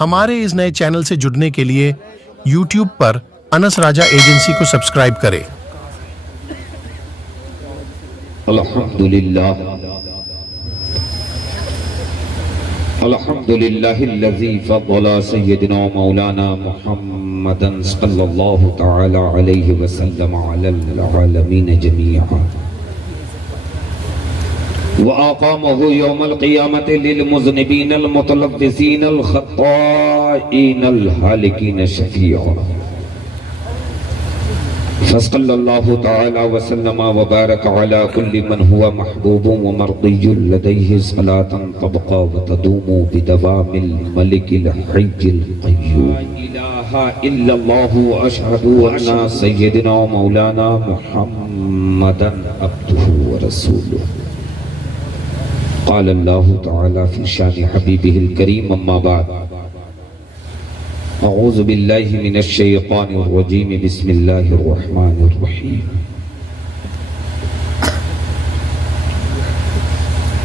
ہمارے اس نئے چینل سے جڑنے کے لیے یوٹیوب پر انس راجہ ایجنسی کو سبسکرائب کریں۔ الحمدللہ الذی فضل سیدنا مولانا محمدا صلی اللہ تعالی علیہ وسلم علی العالمین جميعا وأقامه يوم القيامة للمذنبين المتلبسين الخطائين الهالكين شفيعا فصلى الله تعالى وسلم وبارك على كل من هو محبوب ومرضي لديه صلاة تبقى وتدوم بدوام الملك الحي القيوم لا إله إلا الله وأشهد أن سيدنا مولانا محمدا عبده ورسوله قال الله تعالى في شان حبيبه الكريم أما بعد أعوذ بالله من الشيطان الرجيم بسم الله الرحمن الرحيم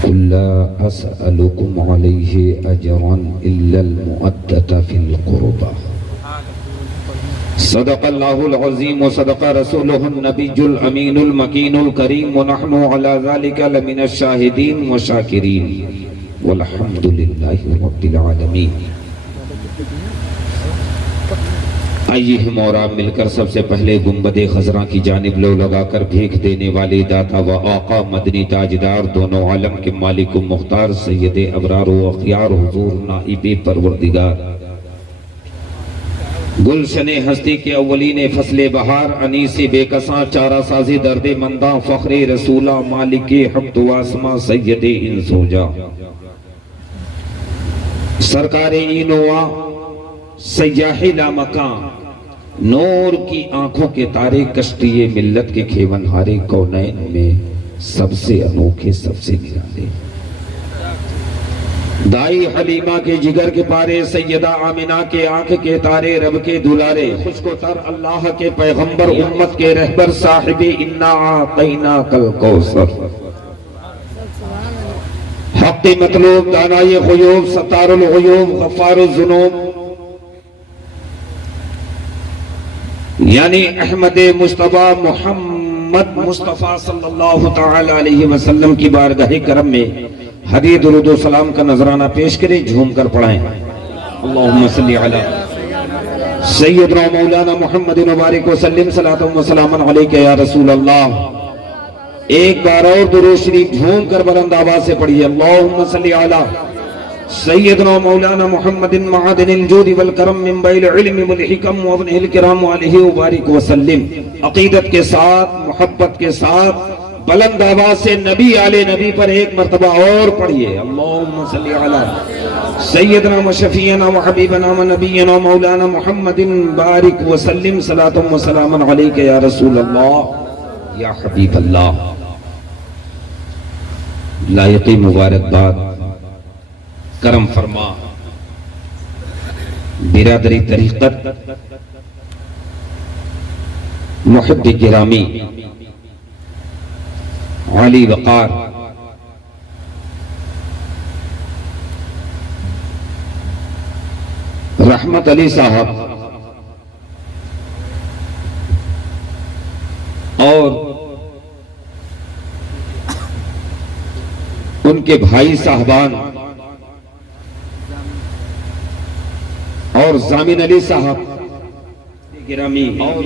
قل لا أسألكم عليه أجرا إلا المؤدة في القربى صدق الله العظيم وصدق رسوله النبي الأمين المكين الكريم ونحن على ذلك لمن الشاهدين والشاكرين والحمد لله رب العالمين۔ آئیے ہم اور آپ مل کر سب سے پہلے گنبد خضراء کی جانب لو لگا کر بھیک دینے والے داتا و آقا مدنی تاجدار دونوں عالم کے مالک و مختار سید ابرار و اخیار حضور نائب پروردگار گلشن ہستی کے اولین فصل بہار انیس بے کساں چارہ سازی درد منداں فخر رسولہ مالک حمد و اسما سید انسوجا سرکار اینوا سیاح لامکان نور کی آنکھوں کے تارے کشتی ملت کے کھیون ہارے کونین میں سب سے انوکھے سب سے نرالے دائی حلیمہ کے جگر کے پارے سیدہ آمنہ کے آنکھ کے تارے رب کے دلارے خوشک و تر اللہ کے پیغمبر امت کے رہبر صاحب انا اعطیناک الکوثر حق مطلوب دانائی غیوب ستار الغیوب غفار الذنوب یعنی احمد مصطفیٰ محمد مصطفیٰ صلی اللہ تعالی علیہ وسلم کی بارگاہ کرم میں ہدیہ درود و سلام کا نذرانہ پیش کریں، جھوم کر پڑھائیں۔ اللہم صلی علی سیدنا مولانا محمد مبارک وسلم صلاۃ و سلام علیک یا رسول اللہ۔ ایک بار اور درود شریف جھوم کر بلند آواز سے پڑھیے۔ اللہم صلی علی سیدنا مولانا محمد معادن الجود والکرم من بیل علم والحکم وابنہ الکرام علیہ وبارک وسلم۔ عقیدت کے ساتھ محبت کے ساتھ بلند آواز سے نبی آلے نبی پر ایک مرتبہ اور پڑھیے۔ اللہم صلی علی سیدنا و شفیعنا و حبیبنا و نبینا مولانا محمد بارک وسلم صلاۃ و سلام علیک یا رسول اللہ یا حبیب اللہ۔ لائق مبارکباد کرم فرما برادری طریقت محب گرامی علی وقار رحمت علی صاحب اور ان کے بھائی صاحبان اور زامن علی صاحب گرامی اور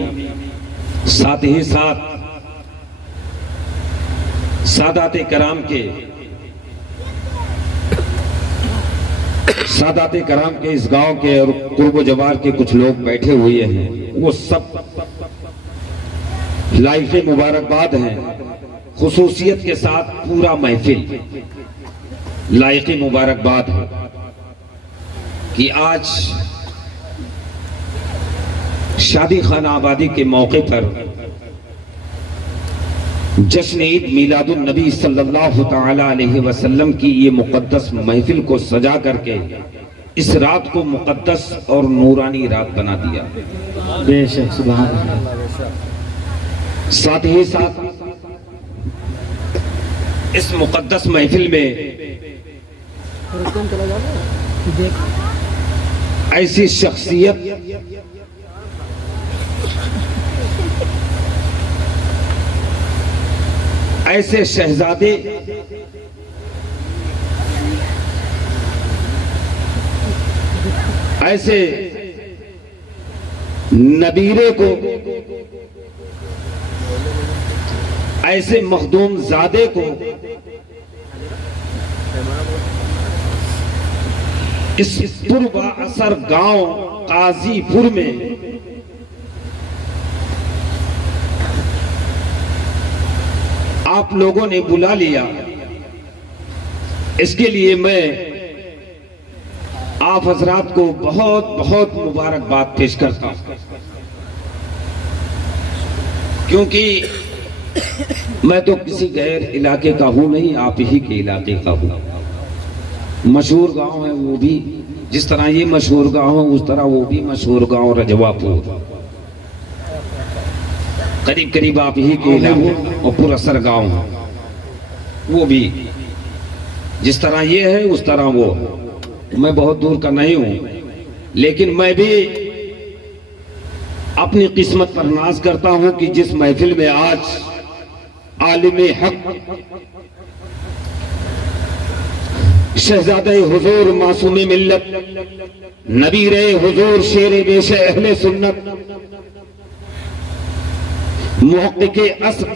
ساتھ ہی ساتھ سادات کرام کے اس گاؤں کے اور قرب و جوار کے کچھ لوگ بیٹھے ہوئے ہیں، وہ سب لائق مبارکباد ہیں۔ خصوصیت کے ساتھ پورا محفل لائق مبارکباد ہے کہ آج شادی خانہ آبادی کے موقع پر جشن عید میلاد النبی صلی اللہ تعالی علیہ وسلم کی یہ مقدس محفل کو سجا کر کے اس رات کو مقدس اور نورانی رات بنا دیا۔ بے شک سبحان اللہ۔ ساتھ ہی ساتھ اس مقدس محفل میں ایسی شخصیت ایسے شہزادے ایسے نبیرے کو ایسے مخدوم زادے کو اس پر با اثر گاؤں قاضی پور میں آپ لوگوں نے بلا لیا. اس کے لیے میں آپ حضرات کو بہت بہت مبارکباد پیش کرتا ہوں، کیونکہ میں تو کسی غیر علاقے کا ہوں نہیں، آپ ہی کے علاقے کا ہوں. مشہور گاؤں ہے وہ بھی، جس طرح یہ مشہور گاؤں ہے اس طرح وہ بھی مشہور گاؤں رجوا پور، قریب قریب آپ ہی کے علاقے اور پر اثر گاؤں ہے. وہ بھی جس طرح یہ ہے اس طرح وہ. میں بہت دور کا نہیں ہوں، لیکن میں بھی اپنی قسمت پر ناز کرتا ہوں کہ جس محفل میں آج عالم حق شہزادہ حضور معصوم ملت نبیر حضور شیر بیش اہل سنت محقق اصل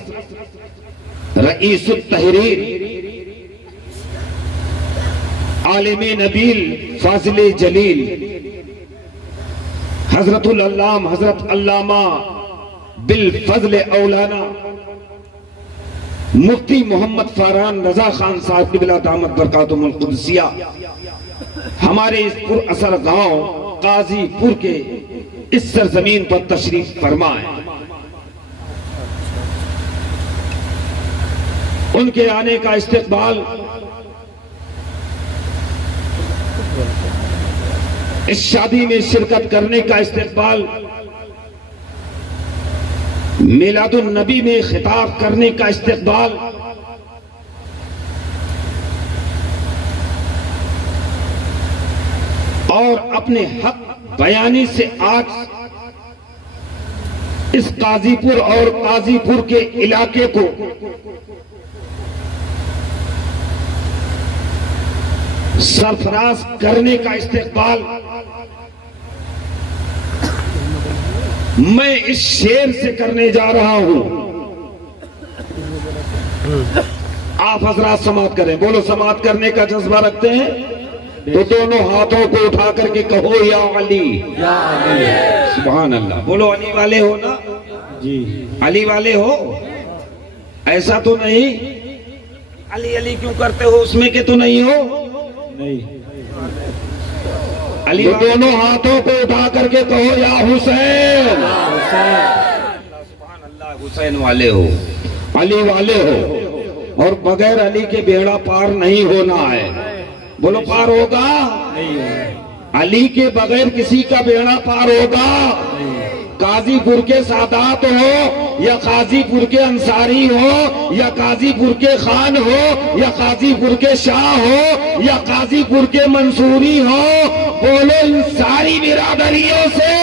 رئیس التحریر عالم نبیل فاضل جلیل حضرت العلام حضرت علامہ بالفضل اولانا مفتی محمد فاران رضا خان صاحب قبلہ دامت برکاتہم القدسیہ ہمارے اس پر اثر گاؤں قاضی پور کے اس سرزمین پر تشریف فرمائیں. ان کے آنے کا استقبال اس شادی میں شرکت کرنے کا استقبال میلاد النبی میں خطاب کرنے کا استقبال اور اپنے حق بیانی سے آج اس قاضی پور اور قاضی پور کے علاقے کو سرفراز کرنے کا استقبال میں اس شعر سے کرنے جا رہا ہوں. آپ حضرات سماعت کریں. بولو سماعت کرنے کا جذبہ رکھتے ہیں تو دونوں ہاتھوں کو اٹھا کر کے کہو یا علی. سبحان اللہ. بولو علی والے ہو نا جی؟ علی والے ہو؟ ایسا تو نہیں علی علی کیوں کرتے ہو اس میں کہ تو نہیں ہو؟ علی دونوں ہاتھوں کو اٹھا کر کے کہو یا حسین. سبحان اللہ. حسین والے ہو، علی والے ہو، اور بغیر علی کے بیڑا پار نہیں ہونا ہے. بولو پار ہوگا؟ علی کے بغیر کسی کا بیڑا پار ہوگا؟ قاضی پور کے سادات ہو یا قاضی پور کے انصاری ہو یا قاضی پور کے خان ہو یا قاضی پور کے شاہ ہو یا قاضی پور کے منصوری ہو، بولو ان ساری برادریوں سے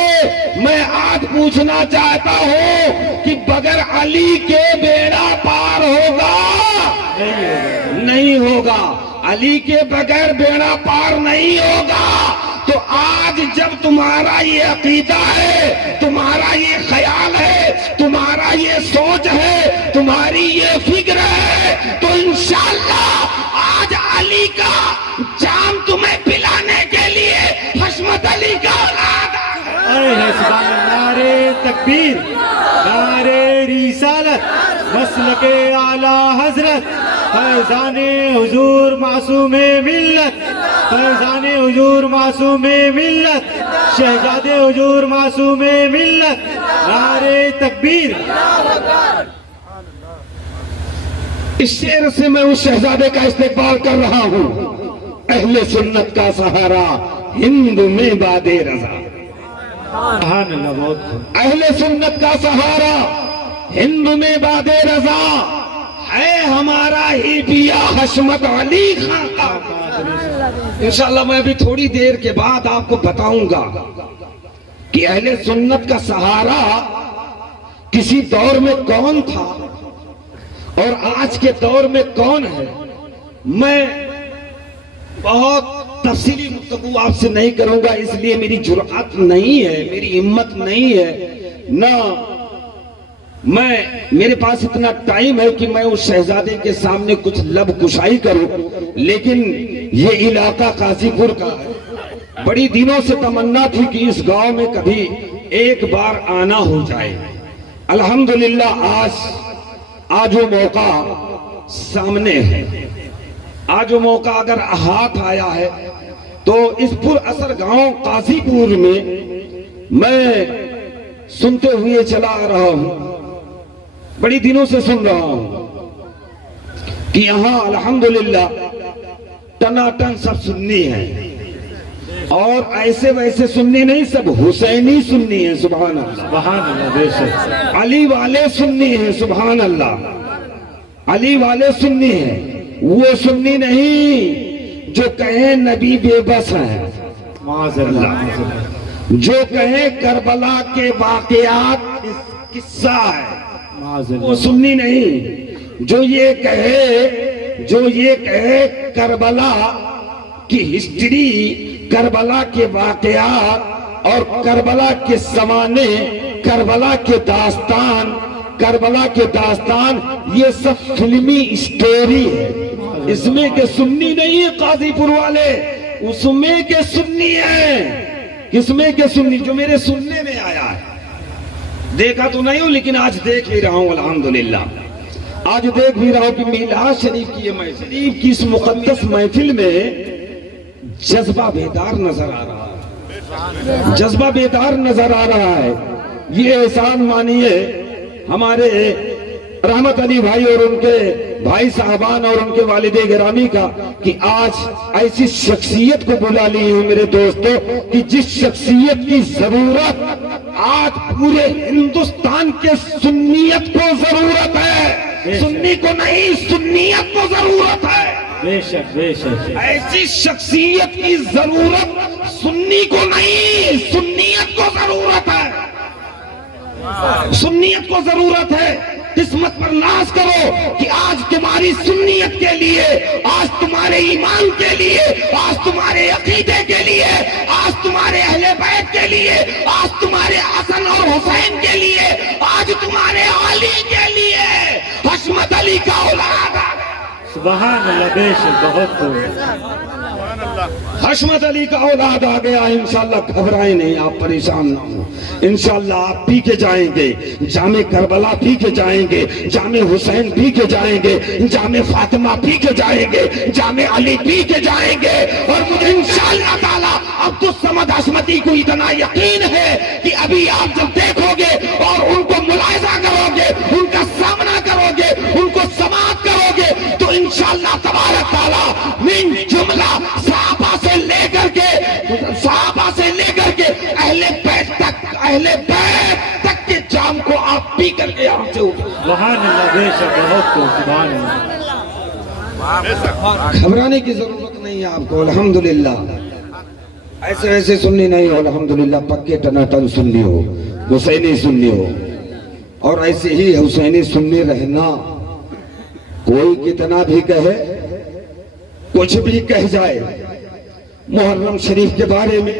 میں آج پوچھنا چاہتا ہوں کہ بغیر علی کے بیڑا پار ہوگا؟ نہیں ہوگا. علی کے بغیر بیڑا پار نہیں ہوگا. تو آج جب تمہارا یہ عقیدہ ہے، تمہارا یہ خیال ہے، تمہارا یہ سوچ ہے، تمہاری یہ فکر ہے، تو انشاءاللہ آج علی کا جام تمہیں پلانے کے لیے حشمت علی کا اولاد نعرے تکبیر، نعرے رسالت، مسلک اعلی حضرت فیضان حضور معصوم ملت، فیضان حضور معصوم ملت، شہزادے حضور معصوم ملت. نعرے تکبیر. اس شعر سے میں اس شہزادے کا استقبال کر رہا ہوں. اہل سنت کا سہارا ہند میں باد رضا. سبحان اللہ. بہت اہل سنت کا سہارا ہند میں باد رضا ہے ہمارا ہی پیا حشمت علی خان کا. انشاءاللہ میں ابھی تھوڑی دیر کے بعد آپ کو بتاؤں گا کہ اہل سنت کا سہارا کسی دور میں کون تھا اور آج کے دور میں کون ہے. میں بہت تفصیلی گفتگو آپ سے نہیں کروں گا، اس لیے میری جرأت نہیں ہے، میری ہمت نہیں ہے، نہ میرے پاس اتنا ٹائم ہے کہ میں اس شہزادے کے سامنے کچھ لب کشائی کروں. لیکن یہ علاقہ قاضی پور کا ہے، بڑی دنوں سے تمنا تھی کہ اس گاؤں میں کبھی ایک بار آنا ہو جائے. الحمدللہ آج وہ موقع سامنے ہے. آج وہ موقع اگر ہاتھ آیا ہے تو اس پر اثر گاؤں قاضی پور میں سنتے ہوئے چلا آ رہا ہوں، بڑی دنوں سے سن رہا ہوں کہ یہاں الحمدللہ ٹناٹن سب سنی ہیں، اور ایسے ویسے سنی نہیں، سب حسینی سنی ہیں. سبحان اللہ، سبحان اللہ، بے شک. علی والے سنی ہیں. سبحان اللہ، علی والے سنی ہیں. وہ سنی نہیں جو کہیں نبی بے بس ہیں، معاذ اللہ. جو کہیں کربلا کے واقعات قصہ ہے، معاذ وہ اللہ. سنی نہیں. جو یہ کہے کربلا کی ہسٹری، کربلا کے واقعات اور کربلا کے زمانے، کربلا کے داستان، یہ سب فلمی اسٹوری ہے. اس میں کے سنی نہیں ہے قاضی پور والے، اس میں کے سنی ہیں. کس میں کے سنی؟ جو میرے سننے میں آیا ہے. دیکھا تو نہیں ہوں لیکن آج دیکھ بھی رہا ہوں. الحمدللہ آج دیکھ بھی رہا ہوں کہ میلاد شریف کی اس مقدس محفل میں جذبہ بیدار نظر آ رہا ہے. جذبہ بیدار نظر آ رہا ہے. یہ احسان مانیے ہمارے رحمت علی بھائی اور ان کے بھائی صاحبان اور ان کے والد گرامی کا کہ آج ایسی شخصیت کو بلا لی ہوں میرے دوستو کہ جس شخصیت کی ضرورت آج پورے ہندوستان کے سنیت کو ضرورت ہے. سنی کو نہیں، سنیت کو ضرورت ہے. بے شک، بے شک. ایسی شخصیت کی ضرورت سنی کو نہیں، سنیت کو ضرورت ہے. سنیت کو ضرورت ہے. قسمت پر ناز کرو کہ آج تمہاری سنیت کے لیے، آج تمہارے ایمان کے لیے، آج تمہارے عقیدے کے لیے، آج تمہارے اہل بیت کے لیے، آج تمہارے حسن اور حسین کے لیے، آج تمہارے علی کے لیے حشمت علی کا اولاد آ گیا. سبحان اللہ، بے شک. بہت خوب. حشمت علی کا اولاد آ گیا. انشاءاللہ گھبرائیں نہیں، آپ پریشان نہ ہوں. انشاءاللہ آپ پی کے جائیں گے، جامع کربلا پی کے جائیں گے، جامع حسین پی کے جائیں گے، جامع فاطمہ پی کے جائیں گے، جامع علی پی کے جائیں گے. اور مجھے انشاءاللہ تعالی عبد الصمد حشمتی کو اتنا یقین ہے کہ ابھی آپ جب دیکھو گے اور ان کو ملاحظہ کرو گے، ان کا سامنا کرو گے، ان کو سماعت کرو گے، تو انشاءاللہ تبارک تعالی من جملہ صحابہ سے لے کر کے اہل بیت تک کے جام کو آپ پی کر کے یہاں سے اٹھو. سبحان اللہ، بے شک. بہت خوب. سبحان اللہ. گھبرانے کی ضرورت نہیں ہے آپ کو. الحمدللہ ایسے ایسے سننی نہیں ہو. الحمدللہ پکے ٹناٹن سننی ہو، حسینی سننی ہو، اور ایسے ہی حسینی سننی رہنا. کوئی کتنا بھی کہے، کچھ بھی کہہ جائے محرم شریف کے بارے میں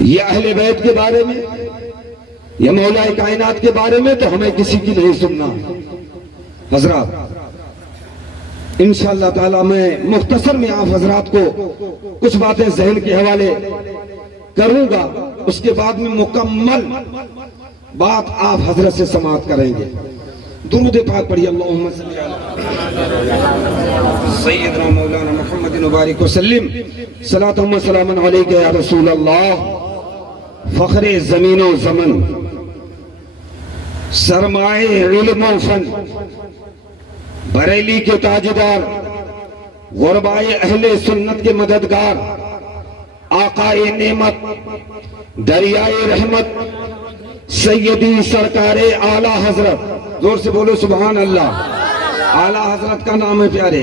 یا اہل بیت کے بارے میں یا مولا کائنات کے بارے میں، تو ہمیں کسی کی نہیں سننا. حضرات انشاءاللہ تعالی میں مختصر میں آپ حضرات کو کچھ باتیں ذہن کے حوالے کروں گا، اس کے بعد میں مکمل بات آپ حضرت سے سماعت کریں گے. درود پاک پڑھیے. اللہم صلی علی سیدنا مولانا محمد مبارک وسلم. صلاۃ و سلام علیک یا رسول اللہ، فخر زمین و زمن، سرمائے علم و فن، بریلی کے تاجدار، غربائے اہل سنت کے مددگار، آقائے نعمت، دریائے رحمت، سیدی سرکار اعلیٰ حضرت. زور سے بولو سبحان اللہ. اعلیٰ حضرت کا نام ہے پیارے.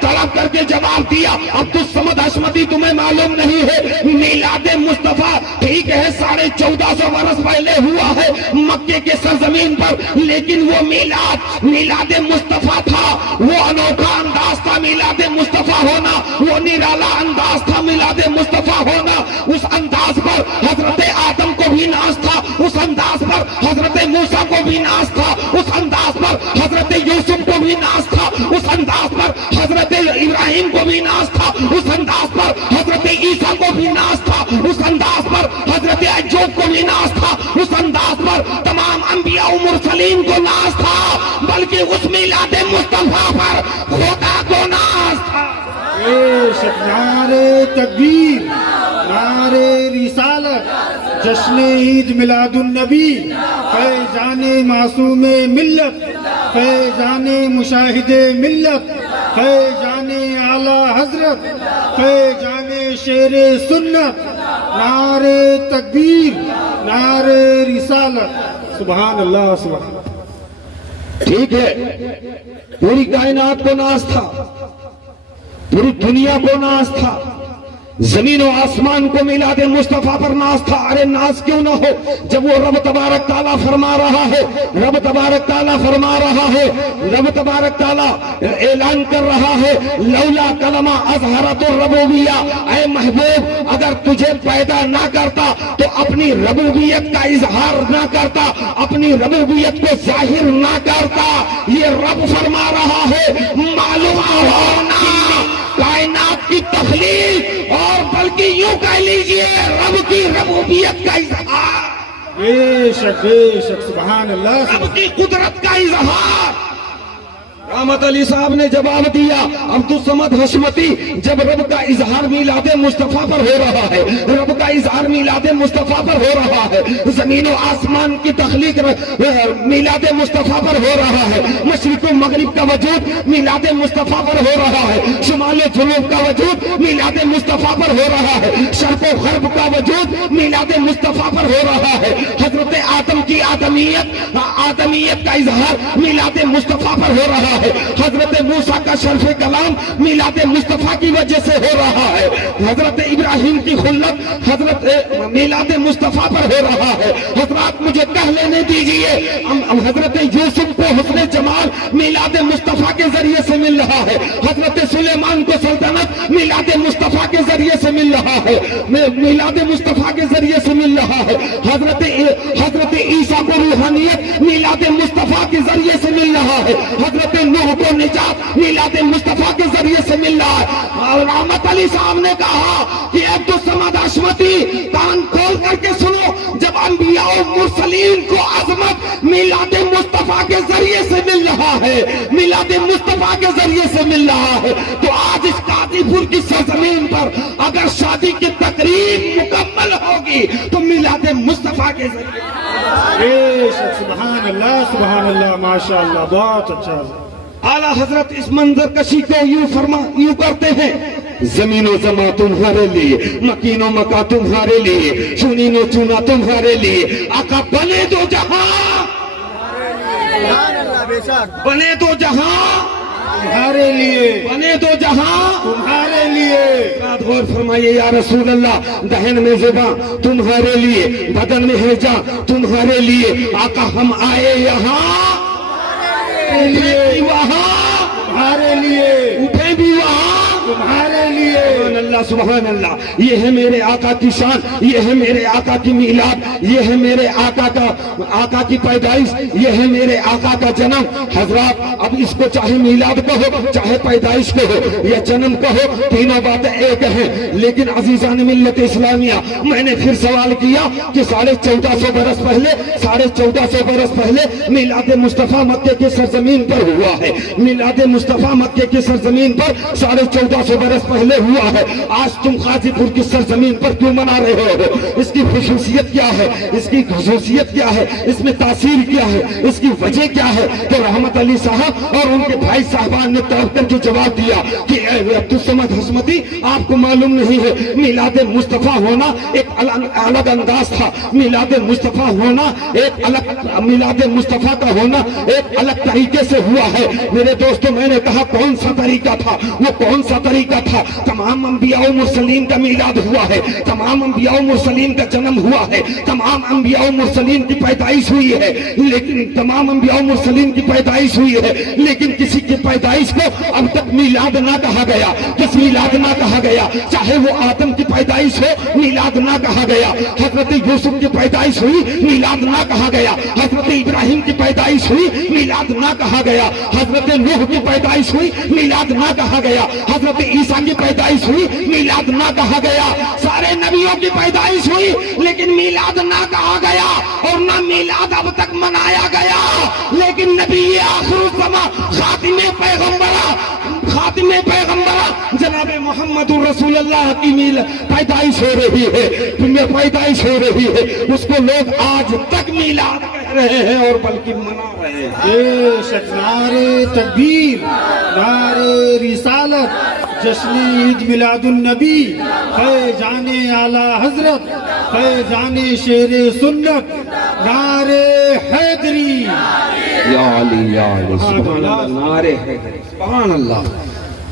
طلب کر کے جواب دیا، عبدالصمد حشمتی تمہیں معلوم نہیں ہے میلاد مصطفیٰ ٹھیک ہے 1450 برس پہلے ہوا ہے مکے کے سرزمین پر، لیکن وہ میلاد مصطفیٰ تھا، وہ انوکھا انداز تھا میلاد مصطفیٰ ہونا، وہ نرالا انداز تھا میلاد مصطفیٰ ہونا، اس انداز پر حضرت آدم کو بھی ناز تھا، اس انداز پر حضرت موسیٰ کو بھی ناز تھا، اس انداز پر حضرت یوسف کو بھی ناز تھا، اس انداز پر حضرت ابراہیم کو بھی ناز تھا، اس انداز پر حضرت عیسیٰ کو بھی ناز تھا، اس انداز پر حضرت ایوب کو بھی ناز تھا، اس انداز پر تمام انبیاء و مرسلین کو ناز تھا، بلکہ اس میلاد مصطفیٰ پر خدا کو ناز تھا۔ نعرے تکبیر، نعرے رسالت، جشن عید میلاد النبی، فیضان معصوم ملت، فیضان مشاہد ملت، فیضان اعلی حضرت، فیضان شیر سنت، نعرے تکبیر، نعرے رسالت، سبحان اللہ سبحان اللہ۔ ٹھیک ہے، پوری کائنات کو ناز تھا، پوری دنیا کو ناز تھا، زمین و آسمان کو میلاد مصطفیٰ پر ناز تھا۔ ارے ناز کیوں نہ ہو جب وہ رب تبارک تعالیٰ فرما رہا ہے، رب تبارک تعالیٰ فرما رہا ہے، رب تبارک تعالیٰ اعلان کر رہا ہے لولا کلمہ اظہرت الربوبیہ، اے محبوب اگر تجھے پیدا نہ کرتا تو اپنی ربوبیت کا اظہار نہ کرتا، اپنی ربوبیت کو ظاہر نہ کرتا، یہ رب فرما رہا ہے۔ معلوم ہونا کائنات کی تخلیق اور بلکہ یوں کہہ لیجئے رب کی ربوبیت کا اظہار، بے شک سبحان اللہ، رب کی قدرت کا اظہار۔ رحمت علی صاحب نے جواب دیا، عبدالصمد حشمتی جب رب کا اظہار میلاد مصطفیٰ پر ہو رہا ہے، رب کا اظہار میلاد مصطفیٰ پر ہو رہا ہے، زمین و آسمان کی تخلیق میلاد مصطفیٰ پر ہو رہا ہے، مشرق و مغرب کا وجود میلاد مصطفیٰ پر ہو رہا ہے، شمال و جنوب کا وجود میلاد مصطفیٰ پر ہو رہا ہے، شرق و غرب کا وجود میلاد مصطفیٰ پر ہو رہا ہے، حضرت آدم کی آدمیت کا اظہار میلاد مصطفیٰ پر ہو رہا ہے، حضرت موسیٰ کا شرف کلام میلاد مصطفیٰ کی وجہ سے ہو رہا ہے، حضرت ابراہیم کی خلت حضرت میلاد مصطفیٰ پر ہو رہا ہے۔ حضرات مجھے کہہ لینے دیجئے، حضرت یوسف کو حسن جمال میلاد مصطفیٰ کے ذریعے سے مل رہا ہے، حضرت سلیمان کو سلطنت میلاد مصطفیٰ کے ذریعے سے مل رہا ہے، میلاد مصطفیٰ کے ذریعے سے مل رہا ہے، حضرت عیسیٰ کو روحانیت میلاد مصطفیٰ کے ذریعے سے مل رہا ہے، حضرت نوح کو نجات میلاد مصطفیٰ کے ذریعے سے مل رہا ہے۔ اور رحمت علی صاحب نے کہا کہ عبدالصمد حشمتی کان کھول کر کے سنو، جب انبیاء و مرسلین کو عظمت میلاد مصطفیٰ کے ذریعے سے مل رہا ہے، میلاد مصطفیٰ کے ذریعے سے مل رہا ہے، تو آج اس قاضی پور کی سرزمین پر اگر شادی کی تقریب مکمل ہوگی تو میلاد مصطفیٰ کے ذریعے۔ بے شک سبحان اللہ ماشاء اللہ، بہت اچھا۔ اعلیٰ حضرت اس منظر کشی کو یوں کرتے ہیں، زمین و زماں تمہارے لیے، مکین و مکہ تمہارے لیے، چنین و چنا تمہارے لیے، آقا بنے دو جہاں، سبحان اللہ بے شک، بنے دو جہاں تمہارے لیے، بنے دو جہاں تمہارے لیے۔ رات غور فرمائیے یا رسول اللہ، دہن میں زباں تمہارے لیے، بدن میں ہے جاں تمہارے لیے، آقا ہم آئے یہاں بھی وہاں، تمہارے لیے، اٹھے بھی وہاں تمہارے لیے۔ سبحان اللہ سبحان اللہ، یہ ہے میرے آقا کی شان، یہ ہے میرے آقا کی میلاد، یہ ہے میرے آقا کی پیدائش، یہ ہے میرے آقا کا جنم۔ حضرات اب اس کو چاہے میلاد کہو، چاہے پیدائش کہو یا جنم کہو، تینوں باتیں ایک ہیں، لیکن عزیزان ملت اسلامیہ میں نے پھر سوال کیا کہ 1450 برس پہلے 1450 برس پہلے میلاد مصطفیٰ مکے کے سرزمین پر ہوا ہے، میلاد مصطفیٰ مکے کے سرزمین پر 1450 1400 برس پہلے ہوا ہے، آج تم غازی پور کی سرزمین پر کیوں منا رہے ہو؟ اس کی خصوصیت کیا ہے؟ اس کی خصوصیت کیا ہے؟ اس میں تاثیر کیا ہے؟ اس کی وجہ کیا ہے؟ تو رحمت علی صاحب اور ان کے بھائی صاحبان نے طرف کر کے جواب دیا کہ اے عبدالصمد حشمتی، آپ کو معلوم نہیں ہے میلاد مصطفیٰ ہونا ایک الگ انداز تھا، میلاد مصطفیٰ ہونا ایک الگ، میلاد مصطفیٰ کا ہونا ایک الگ طریقے سے ہوا ہے۔ میرے دوستوں، میں نے کہا کون سا طریقہ تھا؟ وہ کون سا طریقہ تھا؟ تمام انبیاء و مرسلین کا میلاد ہوا ہے، تمام انبیاء و مرسلین کا جنم ہوا ہے، تمام انبیاء و مرسلین کی پیدائش ہوئی ہے، لیکن تمام انبیاء و مرسلین کی پیدائش ہوئی ہے، لیکن کسی کی پیدائش کو اب تک میلاد نہ کہا گیا، کس میلاد نہ کہا گیا، چاہے وہ آدم کی پیدائش ہو میلاد نہ کہا گیا، حضرت یوسف کی پیدائش ہوئی میلاد نہ کہا گیا، حضرت ابراہیم کی پیدائش ہوئی میلاد نہ کہا گیا، حضرت نوح کی پیدائش ہوئی میلاد نہ کہا گیا، حضرت عیسیٰ کی پیدائش ہوئی میلاد نہ کہا گیا، سارے نبیوں کی پیدائش ہوئی لیکن میلاد نہ کہا گیا، اور نہ میلاد اب تک منایا گیا، لیکن نبی آخر الزمان خاتم پیغمبرہ جناب محمد رسول اللہ کی پیدائش ہو رہی ہے، پیدائش ہو رہی ہے، اس کو لوگ آج تک میلاد کہہ رہے ہیں اور بلکہ منا رہے ہیں۔ بے شک، نعرے تکبیر، نعرے رسالت، جشن عید میلاد النبی، فیضان اعلی حضرت، فیضان شیر سنت، نعرے حیدری، یا علی یا علی، سبحان اللہ، نعرے حیدری، سبحان اللہ،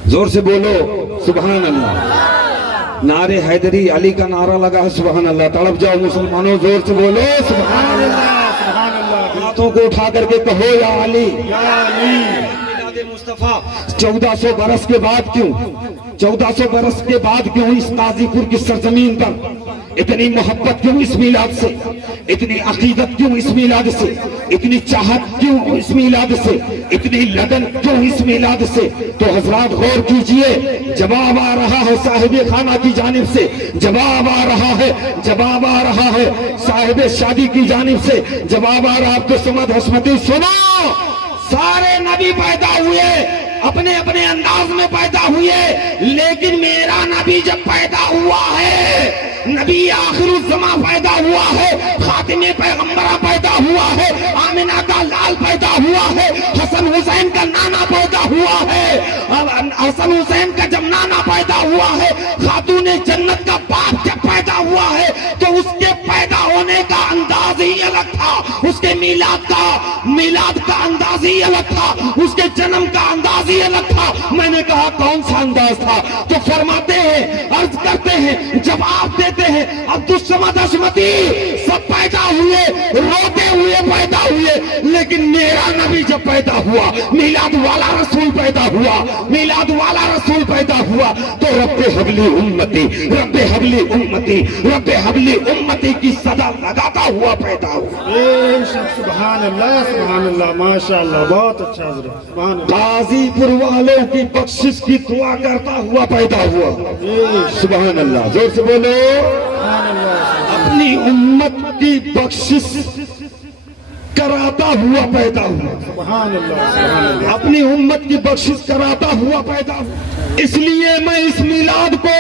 زور سے بولو سبحان اللہ، نعرے حیدری، علی کا نعرہ لگا ہے، سبحان اللہ، تڑپ جاؤ مسلمانوں، زور سے بولو سبحان اللہ، سبحان اللہ، ہاتھوں کو اٹھا کر کے کہو یا علی، یا علی۔ میلاد مصطفیٰ 1400 برس کے بعد کیوں، 1400 برس کے بعد کیوں اس غازی پور کی سرزمین پر اتنی محبت کیوں اس میلاد سے، اتنی عقیدت کیوں اس میلاد سے، اتنی چاہت کیوں اس میلاد سے، اتنی لگن کیوں اس میلاد سے؟ تو حضرات غور کیجئے، جواب آ رہا ہے صاحب خانہ کی جانب سے، جواب آ رہا ہے، جواب آ رہا ہے صاحب شادی کی جانب سے، جواب آ رہا ہے عبدالصمد حشمتی۔ سنو، سارے نبی پیدا ہوئے اپنے اپنے انداز میں پیدا ہوئے، لیکن میرا نبی جب پیدا ہوا ہے، نبی آخر الزمان پیدا ہوا ہے، خاتم پیغمبرہ پیدا ہوا ہے، آمنہ کا لال پیدا ہوا ہے، حسن حسین کا نانا پیدا ہوا ہے، حسن حسین کا جب نانا پیدا ہوا ہے، خاتون جنت کا باپ جب پیدا ہوا ہے، تو اس کے پیدا ہونے کا انداز ہی الگ تھا، اس کے میلاد کا انداز ہی الگ تھا، اس کے جنم کا انداز ہی الگ تھا۔ میں نے کہا کون سا انداز تھا؟ تو فرماتے ہیں، عرض کرتے ہیں، جواب دیتے ہیں، عبدالصمد حشمتی سب پیدا ہوئے، روتے ہوئے پیدا ہوئے، لیکن میرا نبی جب پیدا ہوا، میلاد والا رسول پیدا ہوا، میلاد والا رسول پیدا ہوا، تو رب حبلی امتی، رب حبلی امتی، رب حبلی امتی کی صدا لگاتا ہوا پیدا ہوا۔ بے شک، سبحان اللہ، سبحان اللہ، ماشاءاللہ، بہت اچھا حضرت، سبحان اللہ، غازی پور والوں کی بخشش کی دعا کرتا ہوا پیدا ہوا، سبحان اللہ، زور سے بولو، اپنی امت کی بخشش کراتا ہوا پیدا ہوا، سبحان اللہ، سبحان اللہ، اپنی امت کی بخشش کراتا ہوا پیدا ہوا۔ اس لیے میں اس میلاد کو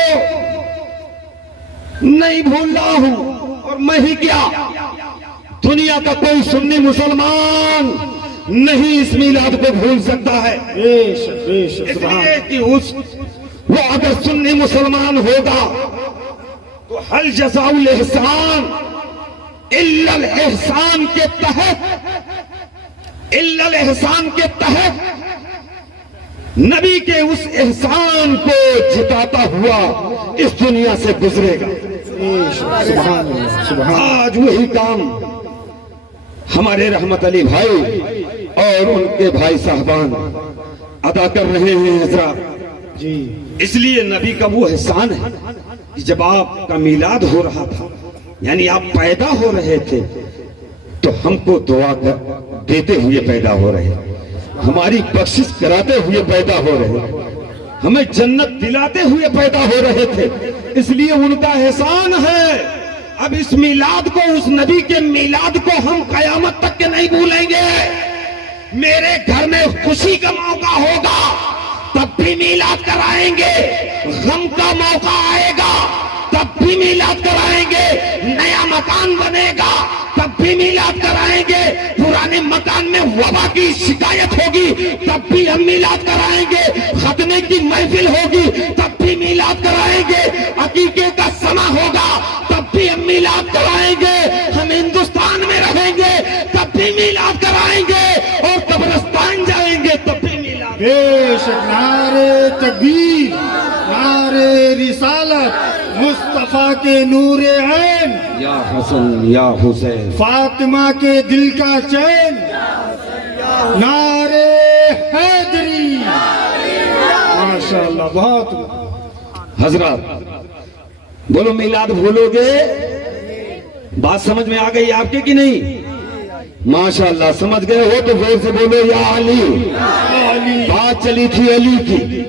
نہیں بھول رہا ہوں، اور میں ہی کیا، دنیا کا کوئی سنی مسلمان نہیں اس میلاد کو بھول سکتا ہے، بے شک، بے شک، اس سبحان لیے کہ وہ اگر سنی مسلمان ہوگا تو حل جزاء الاحسان الا الاحسان کے تحت نبی کے اس احسان کو جتاتا ہوا اس دنیا سے گزرے گا۔ سبحان اللہ، سبحان اللہ، آج وہی کام ہمارے رحمت علی بھائی اور ان کے بھائی صاحبان ادا کر رہے ہیں حضرات۔ جی، اس لیے نبی کا وہ احسان ہے کہ جب آپ کا میلاد ہو رہا تھا، یعنی آپ پیدا ہو رہے تھے، تو ہم کو دعا دیتے ہوئے پیدا ہو رہے، ہماری بخشش کراتے ہوئے پیدا ہو رہے، ہمیں جنت دلاتے ہوئے پیدا ہو رہے تھے، اس لیے ان کا احسان ہے۔ اب اس میلاد کو، اس نبی کے میلاد کو ہم قیامت تک کے نہیں بھولیں گے۔ میرے گھر میں خوشی کا موقع ہوگا تب بھی بھی میلاد کرائیں گے، غم کا موقع آئے گا تب بھی میلاد کرائیں گے، نیا مکان بنے گا تب بھی میلاد کرائیں گے، پرانے مکان میں وبا کی شکایت ہوگی تب بھی ہم میلاد کرائیں گے، ختنے کی محفل ہوگی تب بھی میلاد کرائیں گے، عقیقے کا سما ہوگا تب بھی ہم میلاد کرائیں گے، ہم ہندوستان میں رہیں گے تب بھی میلاد کرائیں گے، اور قبرستان جائیں گے تب بھی میلاد۔ بے شک نعرے تکبیر، نعرے رسالت، مصطفیٰ کے نور عین، یا حسن یا حسین، فاطمہ کے دل کا چین، نعرے حیدری، ماشاءاللہ بہت۔ حضرات بولو میلاد بھولو گے؟ بات سمجھ میں آ گئی آپ کے کہ نہیں؟ ماشاءاللہ سمجھ گئے ہو تو زور سے بولو یا علی، بات چلی تھی علی کی۔